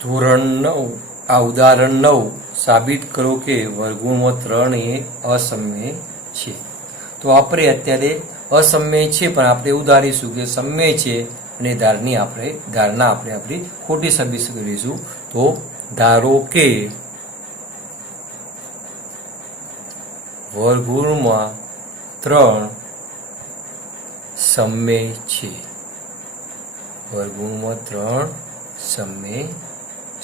ધોરણ નવ આ ઉદાહરણ નવ સાબિત કરો કે વર્ગમૂળમાં ત્રણ એ અસમ્ય છે. તો આપણે અત્યારે અસમ્ય છે, પણ આપણે એવું ધારીશું કે સમ્ય છે અને ધારની આપણે ધારણા આપણે આપણી ખોટી સાબિત કરીશું. તો ધારો કે વર્ગમૂળમાં ત્રણ સમ્ય છે. વર્ગમૂળમાં ત્રણ સમ્ય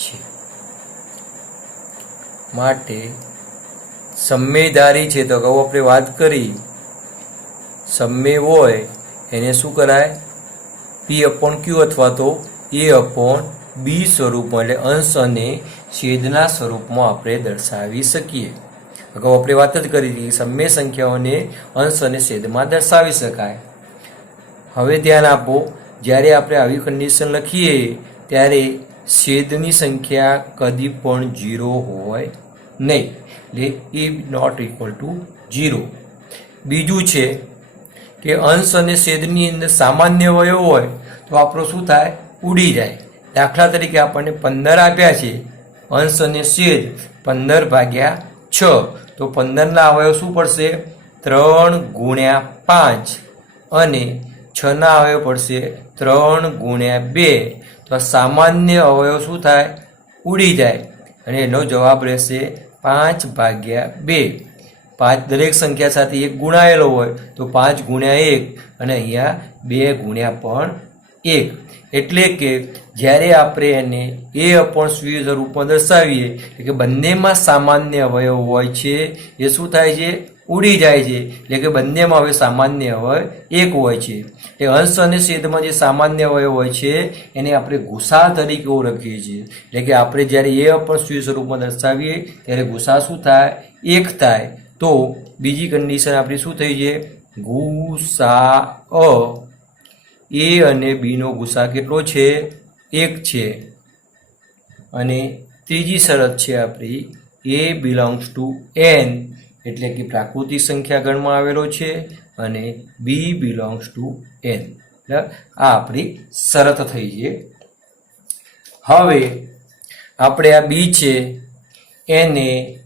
છે. માટે સંમેધારી છે. તો અગાઉ આપણે વાત કરી. સમય હોય, એને શું કરાય? પી અપોન ક્યુ અથવા તો એ અપોન બી સ્વરૂપમાં, એટલે અંશ અને છેદના સ્વરૂપમાં આપણે દર્શાવી શકીએ. અગાઉ આપણે વાત જ કરી હતી સમય સંખ્યાઓને અંશ અને છેદમાં દર્શાવી શકાય. હવે ધ્યાન આપો, જ્યારે આપણે આવી કન્ડિશન લખીએ, ત્યારે છેદની સંખ્યા કદી પણ જીરો હોય નહીં. એટલે A not equal to zero બીજું છે કે અંશ અને છેદની અંદર સામાન્ય વયો હોય તો આપણો શું થાય? ઉડી જાય. દાખલા તરીકે આપણને પંદર આપ્યા છે. અંશ અને છેદ પંદર ભાગ્યા છ. તો પંદરના અવયવ શું પડશે? ત્રણ ગુણ્યા પાંચ. અને છના અવયવ પડશે ત્રણ ગુણ્યા બે. તો સામાન્ય અવયવ શું થાય? ઉડી જાય. અને એનો જવાબ રહેશે પાંચ ભાગ્યા બે. પાંચ દરેક સંખ્યા સાથે એક ગુણાયેલો હોય તો પાંચ ગુણ્યા એક અને અહીંયા બે ગુણ્યા પણ એક. એટલે કે જ્યારે આપણે એને એ અપણ સ્વીય રૂપમાં દર્શાવીએ કે બંનેમાં સામાન્ય અવયવ હોય છે, એ શું થાય છે? ઉડી જાય છે. એટલે કે બંનેમાં હવે સામાન્ય અવયવ એક હોય છે. એ અંશ અને છેદમાં જે સામાન્ય અવયવ હોય છે, એને આપણે ગુસા તરીકે ઓળખીએ છીએ. એટલે કે આપણે જ્યારે એ અપણ સ્વીય સ્વરૂપમાં દર્શાવીએ, ત્યારે ગુસા શું થાય? એક થાય. તો બીજી કન્ડિશન આપણી શું થઈ છે? ગુસા અ એ અને બીનો ગુસા કેટલો છે? એક છે. અને ત્રીજી શરત છે આપણી એ બિલોંગ્સ ટુ એન એટલે કે પ્રાકૃતિક સંખ્યા ગણમાં આવેલો છે અને બી બિલોંગ્સ ટુ એન આ આપણી શરત થઈ છે. હવે આપણે આ બી છે. એને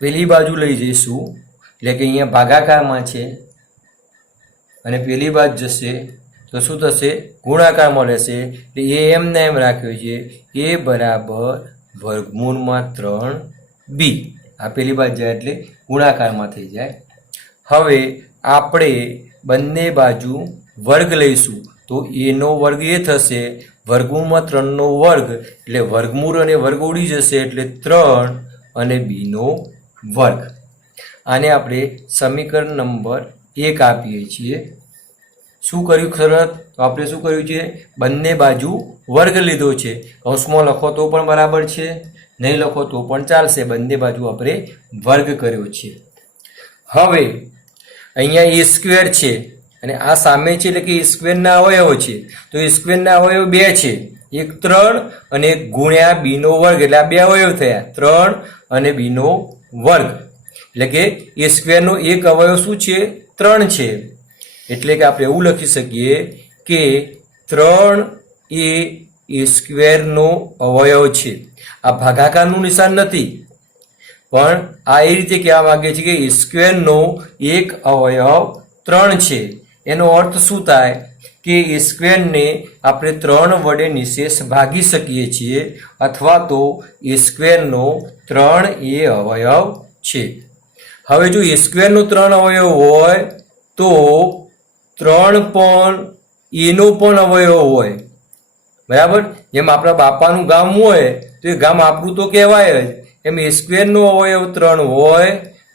પેલી બાજુ લઈ જઈશું. એટલે કે અહીંયા ભાગાકારમાં છે. અને પેલી બાજુ જશે તો શું થશે? ગુણાકારમાં રહેશે એટલે એ એમને એમ રાખ્યો છે. એ બરાબર વર્ગમૂળમાં ત્રણ બી આ પેલી બાજુ જાય એટલે ગુણાકારમાં થઈ જાય. હવે આપણે બંને બાજુ વર્ગ લઈશું. તો એનો વર્ગ એ થશે વર્ગમૂળમાં ત્રણનો વર્ગ, એટલે વર્ગમૂળ અને વર્ગ ઉડી જશે એટલે ત્રણ અને બીનો વર્ગ. આને આપણે સમીકરણ નંબર એક આપીએ છીએ. શું કર્યું શરત તો આપણે શું કર્યું છે? બંને બાજુ વર્ગ લીધો છે. કૌંસમાં લખો તો પણ બરાબર છે. નહીં લખો તો પણ ચાલશે, બંને બાજુ આપણે વર્ગ કર્યો છે. હવે, અહીંયા એ સ્ક્વેર છે અને આ સામે છે એટલે કે સ્ક્વેરના અવયવો છે. તો એ સ્ક્વેરના અવયવ બે છે. એક ત્રણ અને એક ગુણ્યા બીનો વર્ગ, એટલે આ બે અવયવ થયા. ત્રણ અને બીનો વર્ગ. એટલે કે એ સ્ક્વેરનો એક અવયવ શું છે? ત્રણ છે. એટલે કે આપણે એવું લખી શકીએ કે ત્રણ એ સ્ક્વેરનો અવયવ છે. આ ભાગાકારનું નિશાન નથી. પણ આ એ રીતે કહેવા માંગે છે કે સ્ક્વેરનો એક અવયવ ત્રણ છે. એનો અર્થ શું થાય? કે એ આપણે ત્રણ વડે નિશેષ ભાગી શકીએ છીએ અથવા તો એ ત્રણ એ અવયવ છે. હવે જો એ ત્રણ અવયવ હોય તો ત્રણ પણ એનો પણ અવયવ હોય. બરાબર? જેમ આપણા બાપાનું ગામ હોય તો એ ગામ આપણું તો કહેવાય જ. એમ એ સ્ક્વેરનો અવયવ ત્રણ હોય,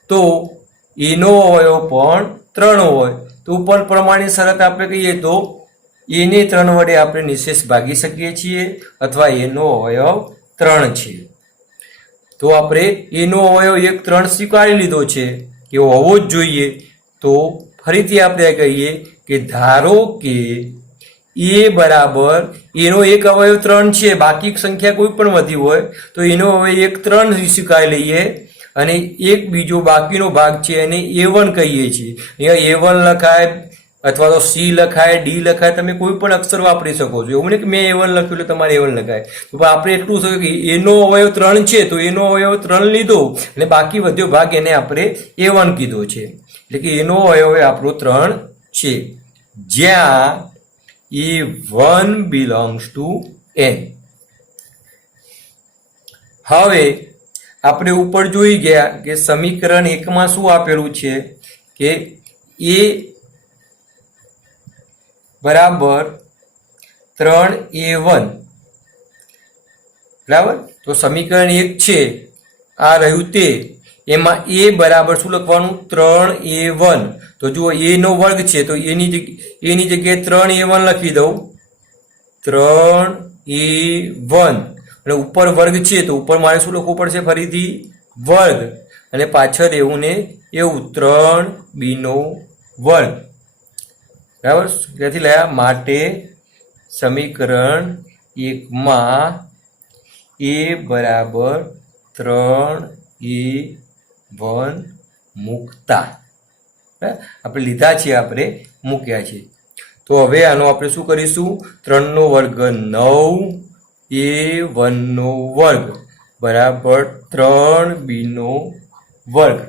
તો એનો અવયવ પણ ત્રણ હોય. તો ઉપર પ્રમાણે શરત આપણે કહીએ તો એને ત્રણ વડે આપણે નિશેષ ભાગી શકીએ છીએ અથવા એનો અવયવ ત્રણ છે. તો આપણે એનો અવયવ એક ત્રણ સ્વીકારી લીધો છે. કે હોવો જ જોઈએ. તો ફરીથી આપણે કહીએ કે ધારો કે એ બરાબર, એનો એક અવયવ ત્રણ છે, બાકી સંખ્યા કોઈ પણ વધી હોય, તો એનો હવે એક ત્રણ સ્વીકારી લઈએ અને એક બીજો બાકીનો ભાગ છે એને એ વન કહીએ છીએ. અહીંયા એ વન લખાય અથવા તો સી લખાય ડી લખાય, તમે કોઈ પણ અક્ષર વાપરી શકો છો. એવું નહીં કે મેં એવન લખ્યું એટલે તમારે એવન લખાય. તો આપણે એટલું થયું કે એનો અવયવ ત્રણ છે, તો એનો અવયવ ત્રણ લીધો અને બાકી વધ્યો ભાગ એને આપણે એ વન કીધો છે. એટલે કે એનો અવયવ આપણો ત્રણ છે. જ્યાં A one belongs to N હવે આપણે ઉપર જોઈ ગયા કે સમીકરણ એકમાં શું આપેલું છે કે એ બરાબર ત્રણ એ વન બરાબર? તો સમીકરણ એક છે, આ રહ્યું તે. એમાં એ બરાબર શું લખવાનું? ત્રણ એ વન. તો જુઓ એ નો વર્ગ છે, તો એની જગ્યા એની જગ્યાએ ત્રણ એ વન લખી દઉં. ત્રણ એ વન. અને ઉપર વર્ગ છે, તો ઉપર મારે શું લખવું પડશે? ફરીથી વર્ગ. અને પાછળ એવું ને એવું. ત્રણ બીનો વર્ગ. બરાબર? ક્યાંથી લાયા માટે સમીકરણ એકમાં એ બરાબર ત્રણ એ વન મુકતા? આપણે લીધા છે આપણે મૂક્યા છે તો હવે આનો આપણે શું કરીશું? ત્રણનો વર્ગ નવ, એ વનનો વર્ગ. બરાબર ત્રણ બીનો વર્ગ.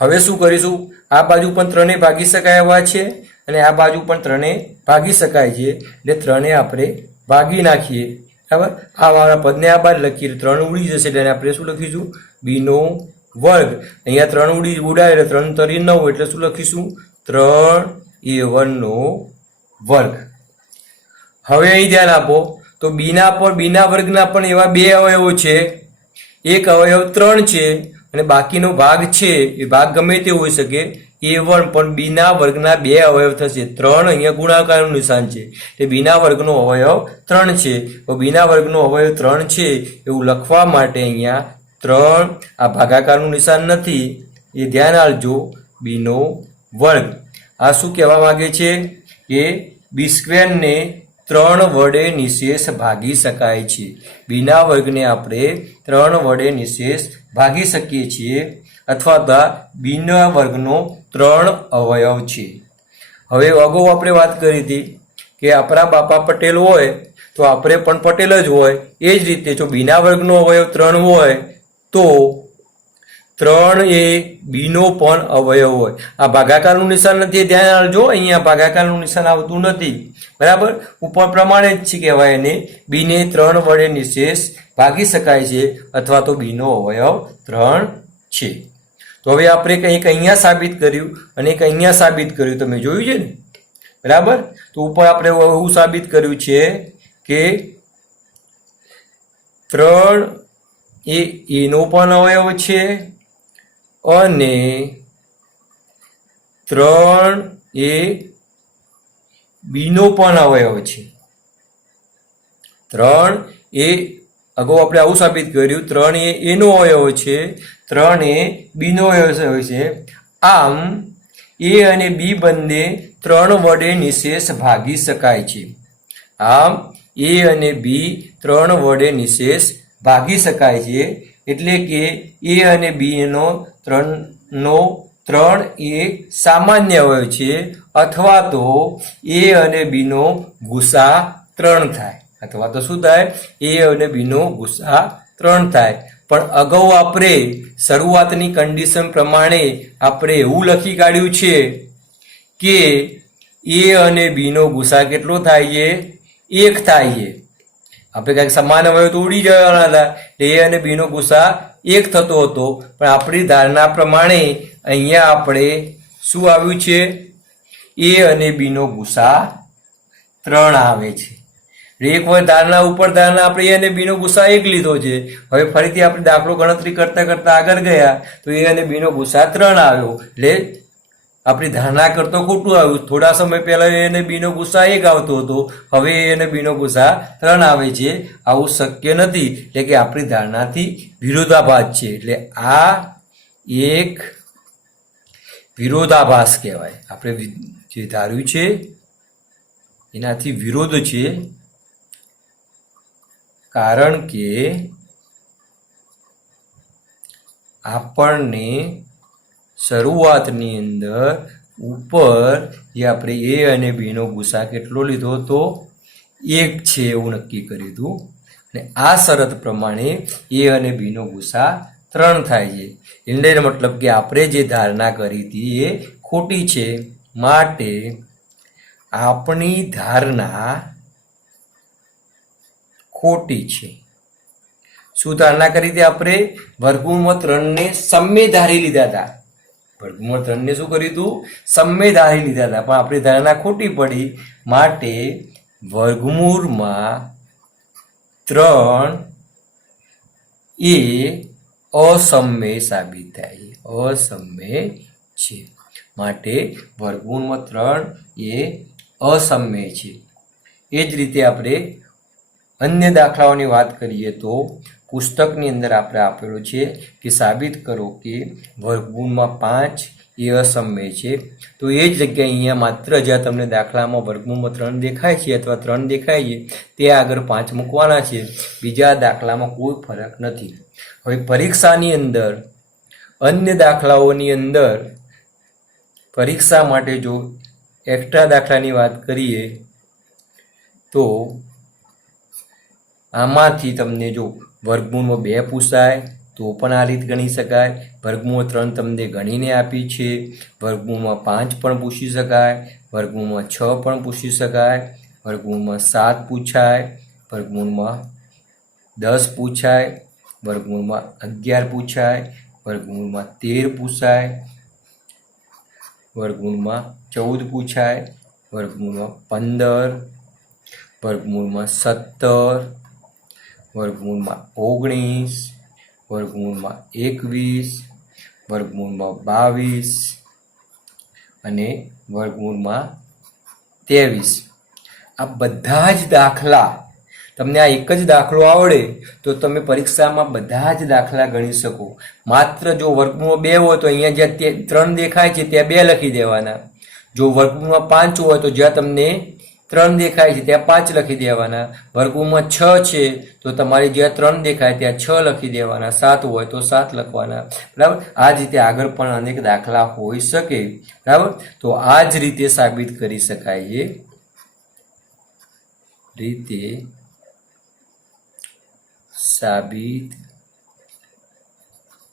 હવે શું કરીશું? આ બાજુ પણ ત્રણે ભાગી શકાય એવા છે અને આ બાજુ પણ ત્રણે ભાગી શકાય છે. એટલે ત્રણે આપણે ભાગી નાખીએ. બરાબર? આ વાળા પદને આ બાદ લખીએ ત્રણ ઉડી જશે એટલે આપણે શું લખીશું? બીનો વર્ગ. અહીંયા ત્રણ ઉડી ઉડાય એટલે ત્રણ તરી નવ એટલે શું લખીશું? ત્રણ એ વનનો વર્ગ. હવે અહીં ધ્યાન આપો. તો બીના પર, બીના વર્ગના પણ એવા બે અવયવો છે. એક અવયવ ત્રણ છે અને બાકીનો ભાગ છે. એ ભાગ ગમે તે હોઈ શકે. એ વન પણ બીના વર્ગના બે અવયવ થશે. ત્રણ અહીંયા ગુણાકારનું નિશાન છે. એ બીના વર્ગનો અવયવ ત્રણ છે. તો બીના વર્ગનો અવયવ ત્રણ છે. એવું લખવા માટે અહીંયા ત્રણ આ ભાગાકારનું નિશાન નથી. એ ધ્યાન આપજો. બીનો વર્ગ. આ શું કહેવા માંગે છે? કે બી સ્ક્વેરને ત્રણ વડે નિશેષ ભાગી શકાય છે. બીના વર્ગને આપણે ત્રણ વડે નિશેષ ભાગી શકીએ છીએ અથવા તો બીના વર્ગનો ત્રણ અવયવ છે. હવે અગાઉ આપણે વાત કરી હતી કે આપણા બાપા પટેલ હોય તો આપણે પણ પટેલ જ હોય. એ જ રીતે જો બીના વર્ગનો અવયવ ત્રણ હોય તો ત્રણ એ બીનો પણ અવયવ હોય. આ ભાગાકારનું નિશાન નથી. ધ્યાન રાખજો, અહીંયા ભાગાકારનું નિશાન આવતું નથી. બરાબર? ઉપર પ્રમાણે જ છે કહેવાય એને. બીને ત્રણ વડે નિશેષ ભાગી શકાય છે અથવા તો બીનો અવયવ ત્રણ છે. તો હવે આપણે કંઈક અહીંયા સાબિત કર્યું અને એક અહીંયા સાબિત કર્યું. તમે જોયું છે ને? બરાબર? તો ઉપર આપણે એવું સાબિત કર્યું છે કે ત્રણ એ એનો પણ અવયવ છે અને ત્રણ એ બીનો પણ અવયવ છે. ત્રણ એ, અગાઉ આપણે આવું સાબિત કર્યું, ત્રણ એ એનો અવયવ છે, ત્રણ એ બીનો અવયવ છે આમ, એ અને બી બંને ત્રણ વડે નિશેષ ભાગી શકાય છે. આમ, એ અને બી ત્રણ વડે નિશેષ ભાગી શકાય છે, એટલે કે એ અને બી નો ત્રણનો ત્રણ એ સામાન્ય અવયવ છે, અથવા તો એ અને બીનો ગુસા ત્રણ થાય. અથવા તો શું થાય? એ અને બીનો ગુસા ત્રણ થાય. પણ અગાઉ આપણે શરૂઆતની કન્ડિશન પ્રમાણે આપણે એવું લખી કાઢ્યું છે કે એ અને બીનો ગુસા કેટલો થાય છે એક થાય છે આપણે કંઈક સમાન અવયવ તો ઉડી જવાના હતા. એ અને બીનો ગુસા એક થતો હતો. પણ આપણી ધારણા પ્રમાણે અહીંયા આપણે શું આવ્યું છે? એ અને બીનો ગુસા ત્રણ આવે છે. એક વાર ધારણા ઉપર ધારણા આપણે એ અને બીનો ગુસા એક લીધો છે. હવે ફરીથી આપણે દાખલો ગણતરી કરતા કરતા આગળ ગયા, તો એ અને બીનો ગુસા ત્રણ આવ્યો. એટલે આપણી ધારણા કરતો ખોટું આવ્યું. થોડા સમય પહેલા એને બીનો ગુસ્સા એક આવતો હતો. હવે એને બીનો ગુસ્સા ત્રણ આવે છે. આવું શક્ય નથી. એટલે કે આપણી ધારણાથી વિરોધાભાસ છે. એટલે આ એક વિરોધાભાસ કહેવાય. આપણે જે ધાર્યું છે, એનાથી વિરોધ છે. કારણ કે આપણને શરૂઆતની અંદર ઉપર જે આપણે એ અને બીનો ગુસા કેટલો લીધો હતો? એક છે એવું નક્કી કર્યું હતું. અને આ શરત પ્રમાણે એ અને બીનો ગુસા ત્રણ થાય છે. એટલે મતલબ કે આપણે જે ધારણા કરી હતી એ ખોટી છે. માટે આપણી ધારણા ખોટી છે. શું ધારણા કરી હતી આપણે? વર્ગમૂળમાં ત્રણને સમય ધારી લીધા હતા. વર્ગમૂળ ધનને શું કર્યું હતું સમય ધારી લીધા હતા. પણ આપણી ધારણા ખોટી પડી. માટે વર્ગમૂળમાં ત્રણ એ અસમય સાબિત થાય. અસમય છે. માટે વર્ગમૂળમાં ત્રણ એ અસમય છે. એ જ રીતે આપણે અન્ય દાખલાઓની વાત કરીએ તો પુસ્તકની અંદર આપણે આપેલું છે કે સાબિત કરો કે વર્ગમૂળમાં પાંચ એ અસમય છે. તો એ જ જગ્યાએ અહીંયા માત્ર જ્યાં તમને દાખલામાં વર્ગમૂળમાં ત્રણ દેખાય છે અથવા ત્રણ દેખાય છે, તે આગળ પાંચ મૂકવાના છે. બીજા દાખલામાં કોઈ ફરક નથી. હવે પરીક્ષાની અંદર, અન્ય દાખલાઓની અંદર, પરીક્ષા માટે જો એક્સ્ટ્રા દાખલાની વાત કરીએ, તો આમાંથી તમને જો વર્ગમૂળમાં બે પૂછાય, તો પણ આ રીત ગણી શકાય. વર્ગમૂળ ત્રણ તમને ગણીને આપી છે. વર્ગમૂળમાં પાંચ પણ પૂછી શકાય. વર્ગમૂળમાં છ પણ પૂછી શકાય. વર્ગમૂળમાં સાત પૂછાય. વર્ગમૂળમાં દસ પૂછાય. વર્ગમૂળમાં અગિયાર પૂછાય. વર્ગમૂળમાં તેર પૂછાય. વર્ગમૂળમાં ચૌદ પૂછાય. વર્ગમૂળમાં પંદર. વર્ગમૂળમાં સત્તર. વર્ગમૂળમાં ઓગણીસ, વર્ગમૂળમાં એકવીસ, વર્ગમૂળમાં બાવીસ અને વર્ગમૂળમાં ત્રેવીસ. આ બધા જ દાખલા તમને આ એક જ દાખલો આવડે તો તમે પરીક્ષામાં બધા જ દાખલા ગણી શકો. માત્ર જો વર્ગમૂળમાં બે હોય તો અહીંયા જ્યાં ત્રણ દેખાય છે ત્યાં બે લખી દેવાના. જો વર્ગમૂળમાં પાંચ હોય તો જ્યાં તમને ત્રણ દેખાય છે, ત્યાં પાંચ લખી દેવાના. વર્ગમૂળમાં છ છે, તો તમારે જ્યાં ત્રણ દેખાય, ત્યાં છ લખી દેવાના. સાત હોય તો સાત લખવાના. બરાબર? આ જ રીતે આગળ પણ અનેક દાખલા હોઈ શકે. બરાબર? તો આ જ રીતે સાબિત કરી શકાય છે રીતે સાબિત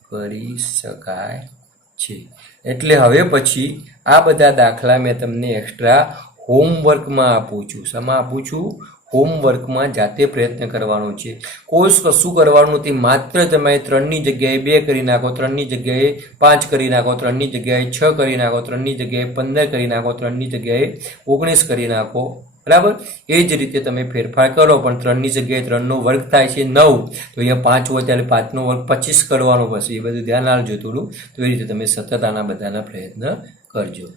કરી શકાય છે. એટલે હવે પછી આ બધા દાખલા મેં તમને એક્સ્ટ્રા હોમવર્કમાં આપું છું. શેમાં આપું છું? હોમવર્કમાં જાતે પ્રયત્ન કરવાનો છે. કોર્સ કશું કરવાનું નથી. માત્ર તમે ત્રણની જગ્યાએ બે કરી નાખો, ત્રણની જગ્યાએ પાંચ કરી નાખો, ત્રણની જગ્યાએ છ કરી નાખો, ત્રણની જગ્યાએ પંદર કરી નાખો, ત્રણની જગ્યાએ ઓગણીસ કરી નાખો. બરાબર? એ જ રીતે તમે ફેરફાર કરો. પણ ત્રણની જગ્યાએ ત્રણનો વર્ગ થાય છે નવ. તો અહીંયા પાંચ હોય ત્યારે પાંચનો વર્ગ પચીસ કરવાનો પછી એ બધું ધ્યાન આપજો થોડું. તો એ રીતે તમે સતત આના બધાના પ્રયત્ન કરજો.